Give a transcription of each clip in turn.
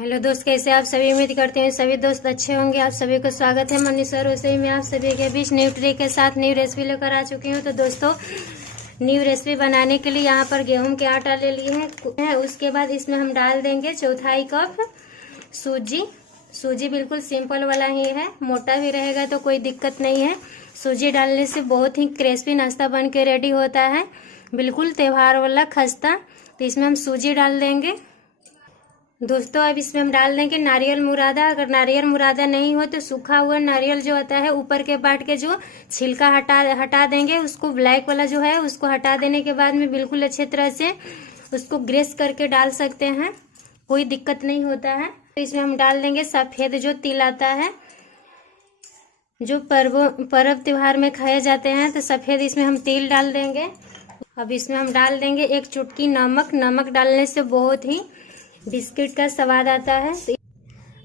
Hello दोस्त, कैसे आप सभी? उम्मीद करते हैं सभी दोस्त अच्छे होंगे। आप सभी को स्वागत है मनीषा रसोई में। आप सभी के बीच न्यू ट्रिक के साथ न्यू रेसिपी लेकर आ चुकी हूँ। तो दोस्तों, न्यू रेसिपी बनाने के लिए यहाँ पर गेहूं के आटा ले लिए हैं। उसके बाद इसमें हम डाल देंगे 1/4 कप सूजी। सूजी बिल्कुल सिंपल वाला ही है, मोटा भी रहेगा तो कोई दिक्कत नहीं है। सूजी डालने से बहुत ही क्रिस्पी नाश्ता बन के रेडी होता है, बिल्कुल त्योहार वाला खस्ता। तो इसमें हम सूजी डाल देंगे। दोस्तों, अब इसमें हम डाल देंगे नारियल मुरादा। अगर नारियल मुरादा नहीं हो तो सूखा हुआ नारियल जो होता है, ऊपर के पार्ट के जो छिलका हटा देंगे, उसको ब्लैक वाला जो है उसको हटा देने के बाद में बिल्कुल अच्छे तरह से उसको ग्रेस करके डाल सकते हैं, कोई दिक्कत नहीं होता है। तो इसमें हम डाल देंगे सफेद जो तिल आता है, जो पर्व त्योहार में खाए जाते हैं, तो सफेद इसमें हम तिल डाल देंगे। अब इसमें हम डाल देंगे 1 चुटकी नमक। नमक डालने से बहुत ही बिस्किट का स्वाद आता है।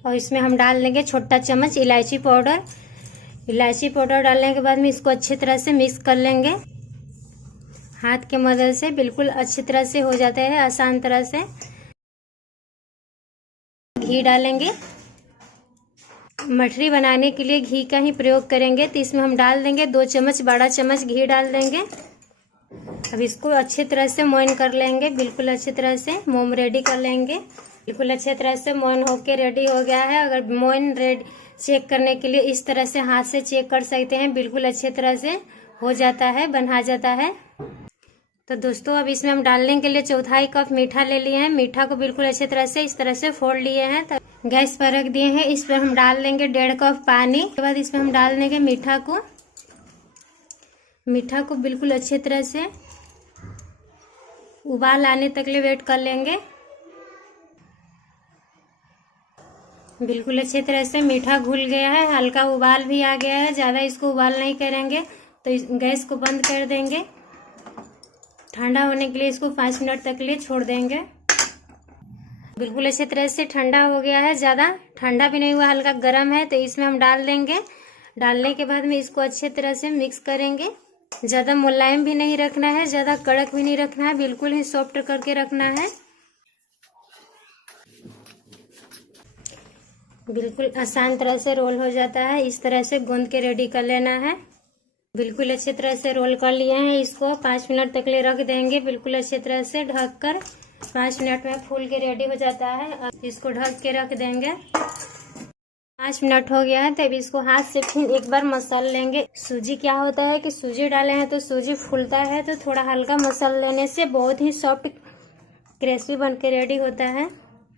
और इसमें हम डाल देंगे छोटा चम्मच इलायची पाउडर। इलायची पाउडर डालने के बाद में इसको अच्छी तरह से मिक्स कर लेंगे। हाथ के मदद से बिल्कुल अच्छी तरह से हो जाता है, आसान तरह से। घी डालेंगे। मठरी बनाने के लिए घी का ही प्रयोग करेंगे, तो इसमें हम डाल देंगे 2 चम्मच, बड़ा चम्मच घी डाल देंगे। अब इसको अच्छी तरह से मोइन कर लेंगे, बिल्कुल अच्छी तरह से मोम रेडी कर लेंगे। बिल्कुल अच्छी तरह से मोइन होके रेडी हो गया है। अगर मोइन रेड चेक करने के लिए इस तरह से हाथ से चेक कर सकते हैं, बिल्कुल अच्छी तरह से हो जाता है, बना जाता है। तो दोस्तों, अब इसमें हम डालने के लिए 1/4 कप मीठा ले लिए हैं। मीठा को बिल्कुल अच्छी तरह से इस तरह से फोड़ लिए हैं। तो गैस पर रख दिए हैं। इस पर हम डाल देंगे 1.5 कप पानी। उसके बाद इसमें हम डाल देंगे मीठा को बिल्कुल अच्छी तरह से उबाल आने तक ले वेट कर लेंगे। बिल्कुल अच्छी तरह से मीठा घुल गया है, हल्का उबाल भी आ गया है। ज़्यादा इसको उबाल नहीं करेंगे, तो गैस को बंद कर देंगे। ठंडा होने के लिए इसको 5 मिनट तक लिए छोड़ देंगे। बिल्कुल अच्छी तरह से ठंडा हो गया है, ज़्यादा ठंडा भी नहीं हुआ, हल्का गर्म है। तो इसमें हम डाल देंगे। डालने के बाद में इसको अच्छी तरह से मिक्स करेंगे। ज़्यादा मुलायम भी नहीं रखना है, ज़्यादा कड़क भी नहीं रखना है, बिल्कुल ही सॉफ्ट करके रखना है। बिल्कुल आसान तरह से रोल हो जाता है। इस तरह से गूंद के रेडी कर लेना है। बिल्कुल अच्छी तरह से रोल कर लिए हैं। इसको 5 मिनट तक ले रख देंगे, बिल्कुल अच्छी तरह से ढककर। 5 मिनट में फूल के रेडी हो जाता है। अब इसको ढक के रख देंगे। 5 मिनट हो गया है, तब इसको हाथ से फिर एक बार मसल लेंगे। सूजी क्या होता है कि सूजी डाले हैं तो सूजी फूलता है, तो थोड़ा हल्का मसल लेने से बहुत ही सॉफ्ट क्रिस्पी बन के रेडी होता है।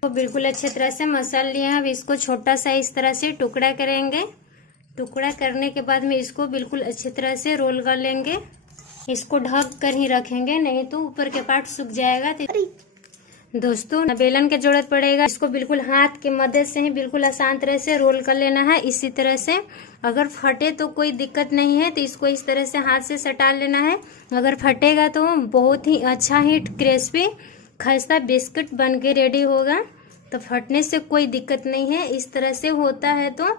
तो बिल्कुल अच्छी तरह से मसल लिए हैं। अब इसको छोटा सा इस तरह से टुकड़ा करेंगे। टुकड़ा करने के बाद में इसको बिल्कुल अच्छी तरह से रोल कर लेंगे। इसको ढक कर ही रखेंगे, नहीं तो ऊपर के पार्ट सूख जाएगा। दोस्तों, बेलन की जरूरत पड़ेगा। इसको बिल्कुल हाथ की मदद से ही बिल्कुल आसान तरह से रोल कर लेना है, इसी तरह से। अगर फटे तो कोई दिक्कत नहीं है, तो इसको इस तरह से हाथ से सटा लेना है। अगर फटेगा तो बहुत ही अच्छा ही क्रिस्पी खस्ता बिस्किट बन के रेडी होगा। तो फटने से कोई दिक्कत नहीं है, इस तरह से होता है तो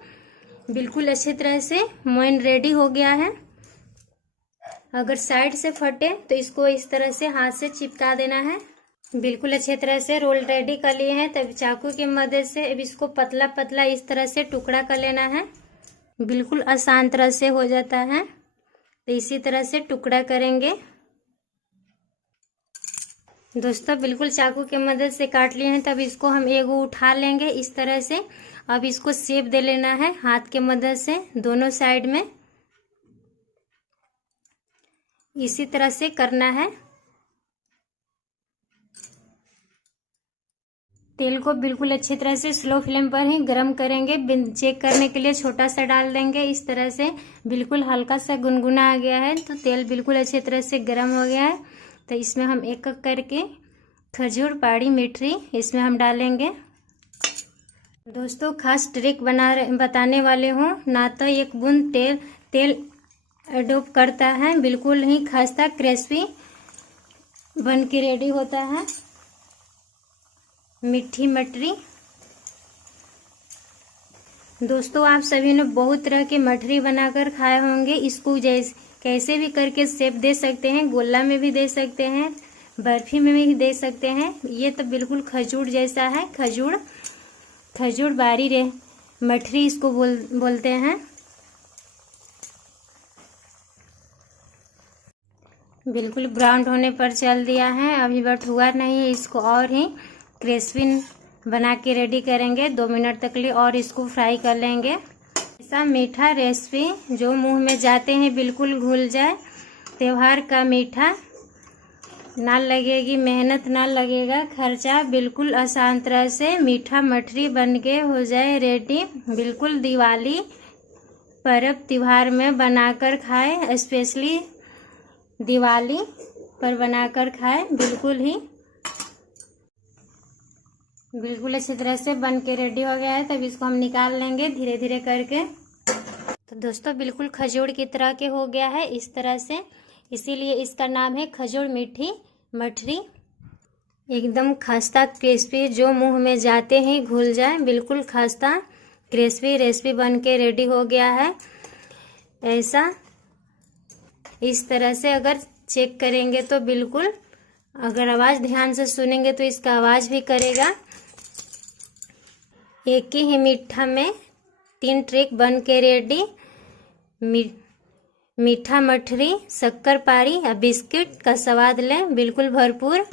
बिल्कुल अच्छी तरह से मोइन रेडी हो गया है। अगर साइड से फटे तो इसको इस तरह से हाथ से चिपका देना है। बिल्कुल अच्छी तरह से रोल रेडी कर लिए हैं। तब चाकू की मदद से अब इसको पतला पतला इस तरह से टुकड़ा कर लेना है। बिल्कुल आसान तरह से हो जाता है, तो इसी तरह से टुकड़ा करेंगे। दोस्तों, बिल्कुल चाकू की मदद से काट लिए हैं। तब इसको हम एगो उठा लेंगे इस तरह से। अब इसको शेप दे लेना है हाथ के मदद से दोनों साइड में, इसी तरह से करना है। तेल को बिल्कुल अच्छी तरह से स्लो फ्लेम पर ही गरम करेंगे। चेक करने के लिए छोटा सा डाल देंगे इस तरह से। बिल्कुल हल्का सा गुनगुना आ गया है, तो तेल बिल्कुल अच्छी तरह से गरम हो गया है। तो इसमें हम एक एक करके खजूर पाड़ी मिठरी इसमें हम डालेंगे। दोस्तों, खास ट्रिक बताने वाले हूँ, ना तो एक बूंद तेल एडोप करता है, बिल्कुल ही खस्ता क्रिस्पी बन के रेडी होता है मीठी मठरी। दोस्तों, आप सभी ने बहुत तरह के मठरी बनाकर खाए होंगे। इसको कैसे भी करके शेप दे सकते हैं, गोला में भी दे सकते हैं, बर्फी में भी दे सकते हैं। ये तो बिल्कुल खजूर जैसा है, खजूर। खजूर बारी रे मठरी इसको बोलते हैं। बिल्कुल ब्राउन होने पर चल दिया है, अभी बट हुआ नहीं है। इसको और ही क्रिस्पी बना के रेडी करेंगे। 2 मिनट तक लिए और इसको फ्राई कर लेंगे। ऐसा मीठा रेसिपी जो मुंह में जाते हैं बिल्कुल घुल जाए। त्योहार का मीठा ना लगेगी मेहनत, ना लगेगा खर्चा, बिल्कुल आसान तरह से मीठा मठरी बन के हो जाए रेडी। बिल्कुल दिवाली पर्व त्योहार में बनाकर खाएं, स्पेशली दिवाली पर बनाकर खाएं। बिल्कुल अच्छी तरह से बन के रेडी हो गया है। तब इसको हम निकाल लेंगे धीरे धीरे करके। तो दोस्तों बिल्कुल खजूर की तरह के हो गया है इस तरह से, इसीलिए इसका नाम है खजूर मीठी मठरी। एकदम खस्ता क्रिस्पी, जो मुंह में जाते ही घुल जाए। बिल्कुल खस्ता क्रिस्पी रेसिपी बन के रेडी हो गया है। ऐसा इस तरह से अगर चेक करेंगे तो बिल्कुल, अगर आवाज़ ध्यान से सुनेंगे तो इसका आवाज़ भी करेगा। एक ही मीठा में 3 ट्रिक बन के रेडी। मीठा मठरी, शक्कर पारी और बिस्किट का स्वाद लें बिल्कुल भरपूर।